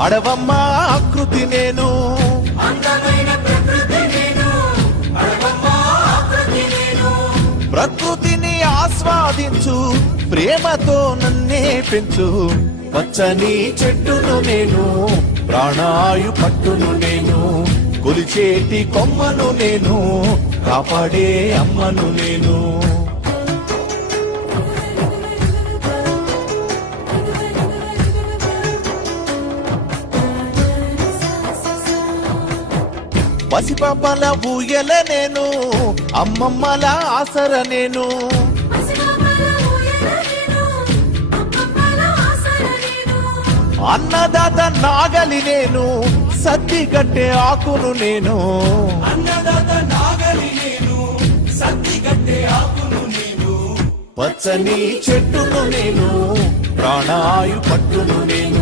అడవమ్మ ఆకృతి నేను, ప్రకృతిని ఆస్వాదించు, ప్రేమతో నన్నే పెంచు. పచ్చని చెట్టును నేను, ప్రాణాయు పట్టును నేను, కొలిచేటి కొమ్మను నేను, కాపాడే అమ్మను నేను. పసిపాపల ఊయల నేను, అమ్మమ్మల ఆసర నేను, అన్నదాత నాగలి నేను, సద్దిగట్టే ఆకును నేను, పచ్చని చెట్టును నేను, ప్రాణాయు పట్టును నేను.